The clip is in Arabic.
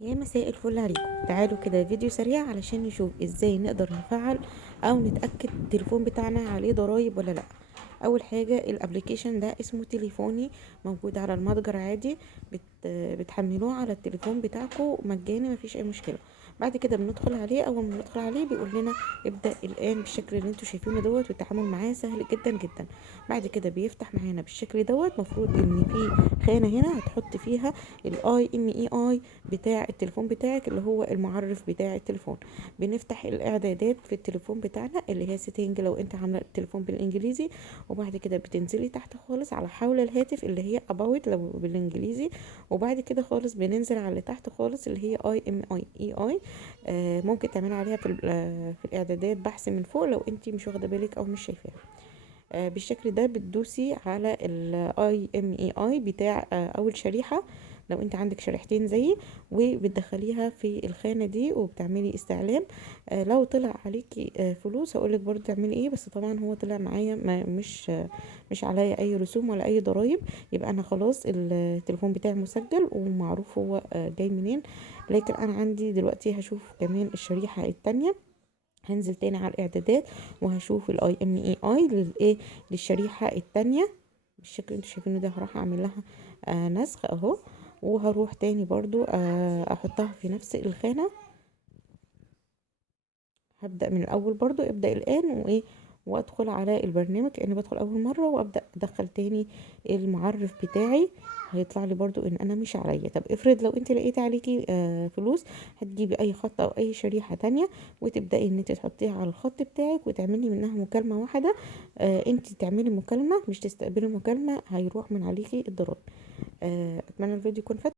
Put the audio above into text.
يا مساء الفل عليكم. تعالوا كده فيديو سريع علشان نشوف ازاي نقدر نفعل او نتأكد التليفون بتاعنا عليه ضرايب ولا لا. اول حاجة الابليكيشن ده اسمه تليفوني، موجود على المتجر عادي. بتحملوه على التليفون بتاعكم مجاني، مفيش اي مشكلة. بعد كده بندخل عليه، اول ما ندخل عليه بيقول لنا ابدأ الان بالشكل اللي انتوا شايفينه دوت، والتعامل معاه سهل جدا جدا. بعد كده بيفتح معانا بالشكل دوت. مفروض ان في خانة هنا هتحط فيها الاي ام اي اي بتاع التليفون بتاعك، اللي هو المعرف بتاع التليفون. بنفتح الاعدادات في التليفون بتاعنا اللي هي سيتنج لو انت عامله التليفون بالانجليزي. وبعد كده بتنزلي تحت خالص على حول الهاتف اللي هي about لو بالانجليزي. وبعد كده خالص بننزل على اللي تحت خالص اللي هي اي ام اي اي اي. ممكن تعملي عليها في الاعدادات بحث من فوق لو انت مش واخده بالك او مش شايفاها. بالشكل ده بتدوسي على الاي ام اي اي بتاع اول شريحة لو انت عندك شريحتين زيي، وبتدخليها في الخانة دي وبتعملي استعلام. لو طلع عليكي فلوس هقولك برضو تعملي ايه، بس طبعا هو طلع معايا مش عليا اي رسوم ولا اي ضرايب. يبقى انا خلاص التليفون بتاعي مسجل ومعروف هو جاي منين. لكن انا عندي دلوقتي هشوف كمان الشريحة التانية. هنزل تاني على الاعدادات وهشوف الاي ام اي اي للايه، للشريحة التانية بالشكل اللي انتوا شايفينه ده. هروح اعمل لها نسخ اهو، وهروح تاني برضو احطها في نفس الخانة. هبدأ من الاول برضو، ابدأ الان وايه، وادخل على البرنامج كأني بدخل اول مرة، وابدأ ادخل تاني المعرف بتاعي. هيطلع لي برضو ان انا مش عليا. طب افرض لو انت لقيتي عليكي فلوس، هتجيبي اي خط او اي شريحة تانية وتبدأي ان انت تحطيها على الخط بتاعك وتعملي منها مكالمة واحدة. انت تعملي مكالمة مش تستقبلي مكالمة، هيروح من عليكي الضرائب. اتمنى الفيديو يكون فات.